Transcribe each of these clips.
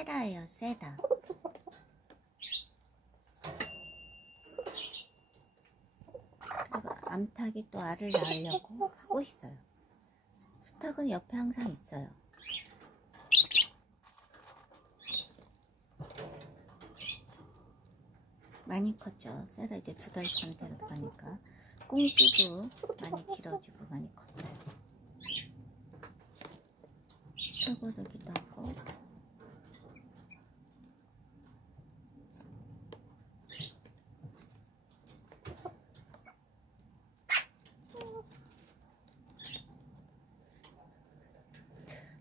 세라예요, 세라. 그리고 암탉이 또 알을 낳으려고 하고 있어요. 수탉은 옆에 항상 있어요. 많이 컸죠. 세라 이제 2달쯤 되어가니까 꽁지도 많이 길어지고 많이 컸어요. 털고르기도 하고.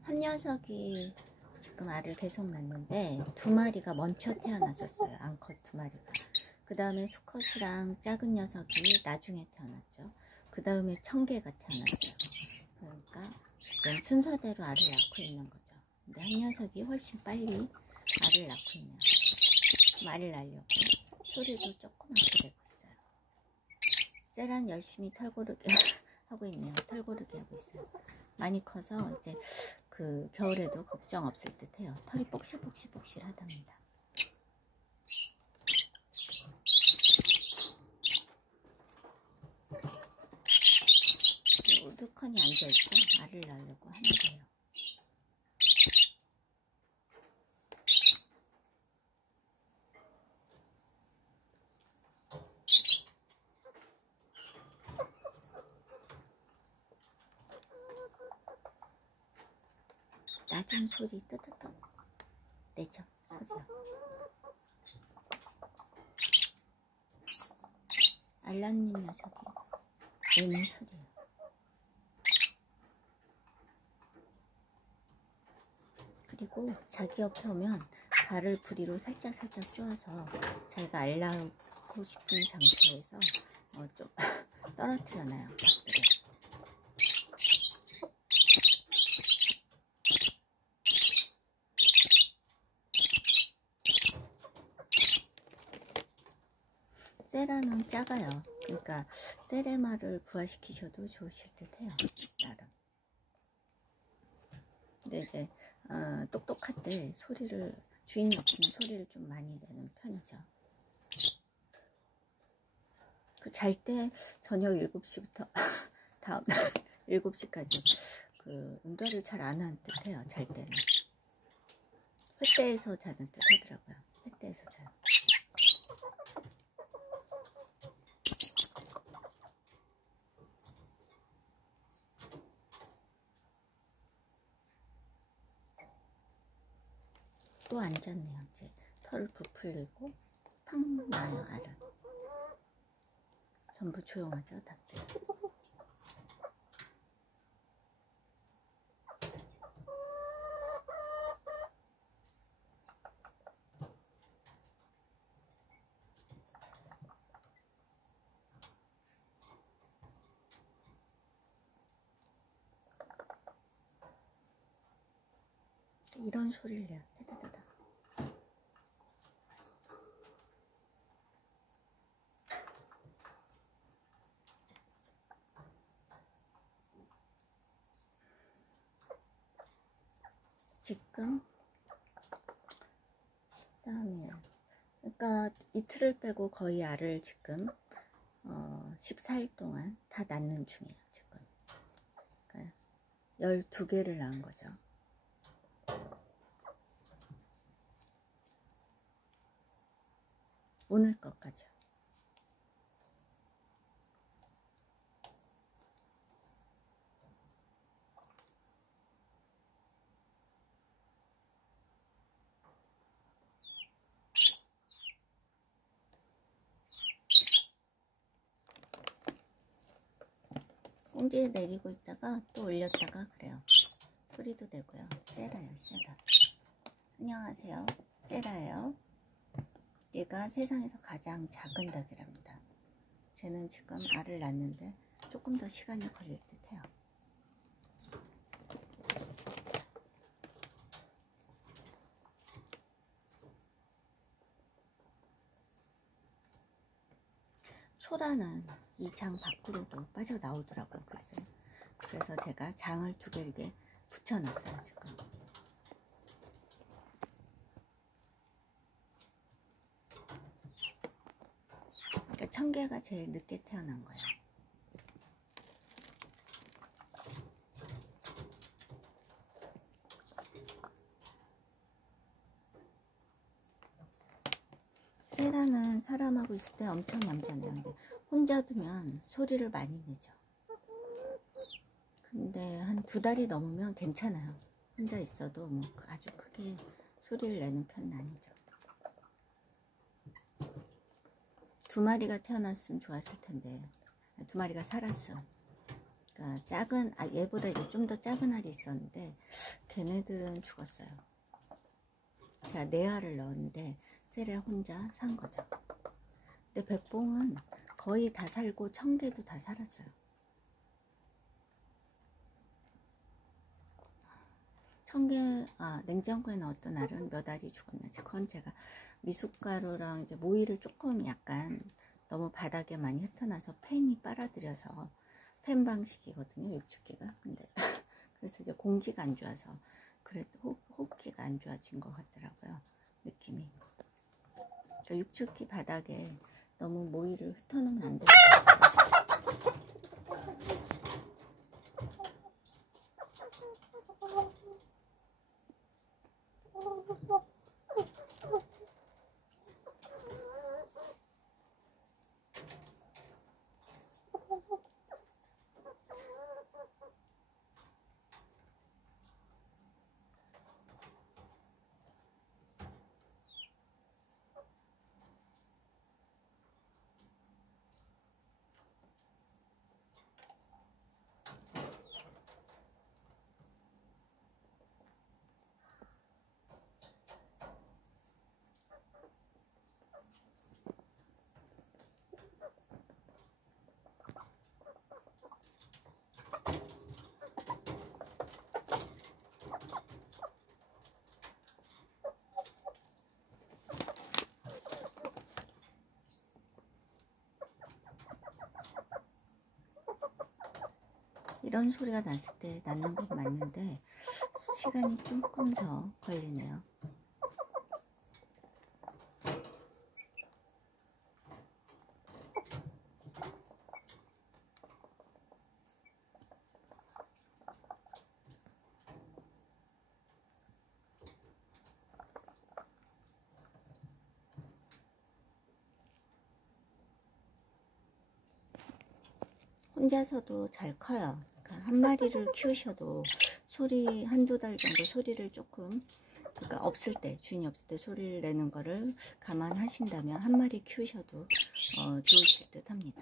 한 녀석이 지금 알을 계속 낳는데 2마리가 먼저 태어났었어요. 암컷 2마리가. 그 다음에 수컷이랑 작은 녀석이 나중에 태어났죠. 그 다음에 청개가 태어났죠. 그러니까 지금 순서대로 알을 낳고 있는 거죠. 근데 한 녀석이 훨씬 빨리 알을 낳고 있네요. 알을 낳으려고 소리도 조그맣게 내고 있어요. 세란 열심히 털고르기 하고 있네요. 털고르기 하고 있어요. 많이 커서 이제 그 겨울에도 걱정 없을 듯 해요. 털이 폭실폭실폭실하답니다. 우두커니 앉아있고 알을 낳으려고 하는 거예요. 낮은 소리 뜨뜨뜨 내죠, 소리요. 알라님 녀석이 내는 소리요. 그리고 자기 옆에 오면 발을 부리로 살짝살짝 쪼아서 자기가 알 낳고 싶은 장소에서 좀 떨어뜨려놔요. 닭들을. 세라는 작아요. 그러니까 세레마를 부화시키셔도 좋으실 듯 해요. 나름. 근데 이제 똑똑할 때 소리를, 주인 없으면 소리를 좀 많이 내는 편이죠. 그 잘 때 저녁 7시부터 다음날 7시까지 그 응가를 잘 안 하는 듯 해요. 잘 때는 횃대에서 자는 듯 하더라고요. 횃대에서 자요. 또 앉았네요. 이제 털을 부풀리고 탁 놔요. 알을. 전부 조용하죠, 닭들. 이런 소리를 내요. 따다다다. 지금 13일. 그러니까 이틀을 빼고 거의 알을 지금 14일 동안 다 낳는 중이에요. 지금. 그러니까 12개를 낳은 거죠. 오늘 것까지요. 꽁지 내리고 있다가 또 올렸다가 그래요. 소리도 내고요. 세라요, 세라. 안녕하세요. 세라예요. 얘가 세상에서 가장 작은 닭이랍니다. 쟤는 지금 알을 낳는데 조금 더 시간이 걸릴 듯 해요. 소라는 이 장 밖으로도 빠져나오더라고요. 그래서 제가 장을 2개 이렇게 붙여놨어요. 지금 그러니까 청개가 제일 늦게 태어난 거예요. 세라는 사람하고 있을 때 엄청 얌전해요. 근데 혼자 두면 소리를 많이 내죠. 근데 한 2달이 넘으면 괜찮아요. 혼자 있어도 뭐 아주 크게 소리를 내는 편은 아니죠. 2마리가 태어났으면 좋았을 텐데 2마리가 살았어. 그러니까 작은 얘보다 이제 좀 더 작은 알이 있었는데 걔네들은 죽었어요. 제가 4알을 넣었는데 세라 혼자 산 거죠. 근데 백봉은 거의 다 살고 청개도 다 살았어요. 청개, 냉장고에 넣었던 알은 몇 알이 죽었는지 그건 제가 미숫가루랑 이제 모이를 조금 약간 너무 바닥에 많이 흩어놔서 팬이 빨아들여서 팬 방식이거든요, 육축기가. 근데 그래서 이제 공기가 안 좋아서 그래도 호흡기가 안 좋아진 것 같더라고요, 느낌이. 그러니까 육축기 바닥에 너무 모이를 흩어놓으면 안 돼요. 이런 소리가 났을 때 낳는 건 맞는데 시간이 조금 더 걸리네요. 혼자서도 잘 커요. 그러니까 한 마리를 키우셔도 소리 한두 달 정도 소리를 조금, 그러니까 없을 때, 주인이 없을 때 소리를 내는 거를 감안하신다면 한 마리 키우셔도 좋으실 듯 합니다.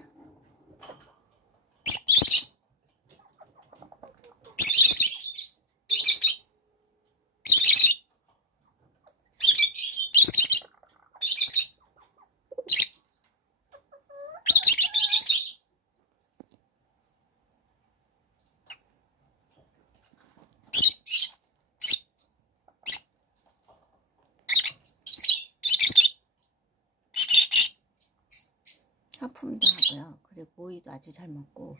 하품도 하고요. 그리고 모이도 아주 잘 먹고,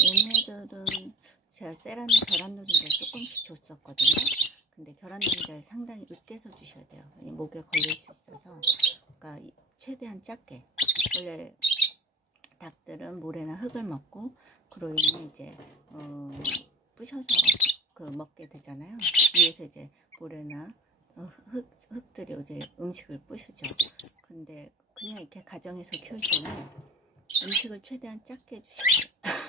얘네들은 제가 세라는 계란 노린자를 조금씩 줬었거든요. 근데 계란 노린자를 상당히 으깨서 주셔야 돼요. 목에 걸릴 수 있어서. 그러니까 최대한 작게. 원래 닭들은 모래나 흙을 먹고 그로 인해 이제 부셔서 먹게 되잖아요. 위에서 이제 모래나 흙들이 이제 음식을 부수죠. 근데 그냥 이렇게 가정에서 키울 때는 음식을 최대한 작게 해주셔야 돼요.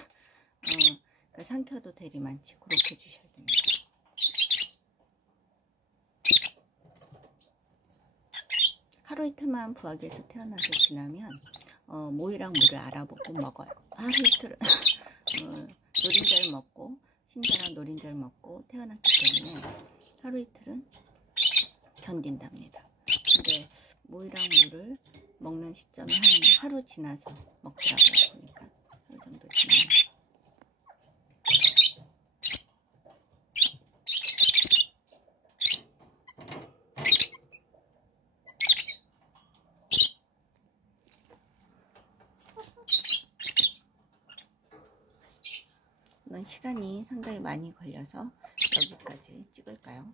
그러니까 삼켜도 대리 많지 그렇게 해주셔야 됩니다. 하루 이틀만 부화기에서 태어나서 지나면 모이랑 물을 알아보고 먹어요. 하루 이틀은 노린자를 먹고 흰자랑 노린자를 먹고 태어났기 때문에 하루 이틀은 견딘답니다. 근데 모이랑 물을 먹는 시점이 한 하루 지나서 먹더라고요. 보니까 하루 정도 지나면. 이건 시간이 상당히 많이 걸려서 여기까지 찍을까요?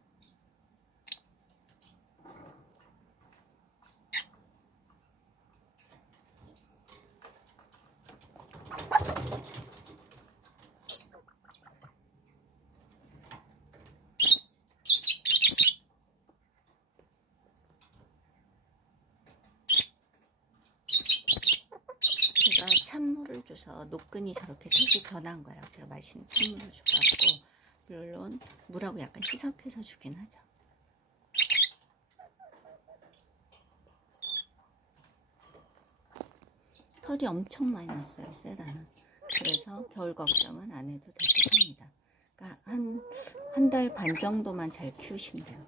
줘서 노끈이 저렇게 색이 변한 거예요. 제가 맛있는 선물을 줘갖고, 물론 물하고 약간 희석해서 주긴 하죠. 털이 엄청 많이 났어요, 세라는. 그래서 겨울 걱정은 안 해도 될 듯 합니다. 그러니까 한 달 반 정도만 잘 키우시면 돼요.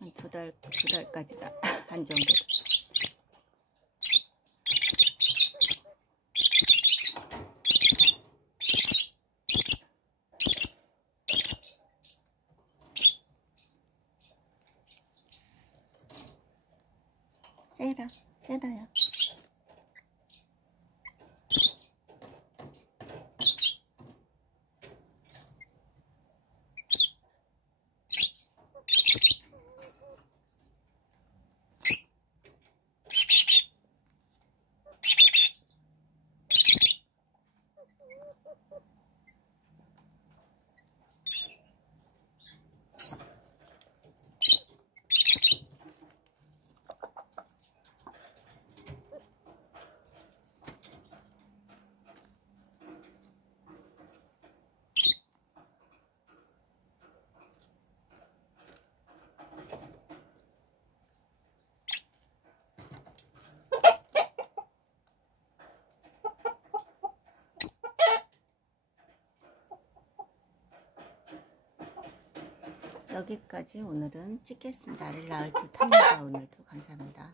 한 두 달까지가 한 정도. 세라야. 여기까지 오늘은 찍겠습니다. 알을 낳을 듯 합니다. 오늘도 감사합니다.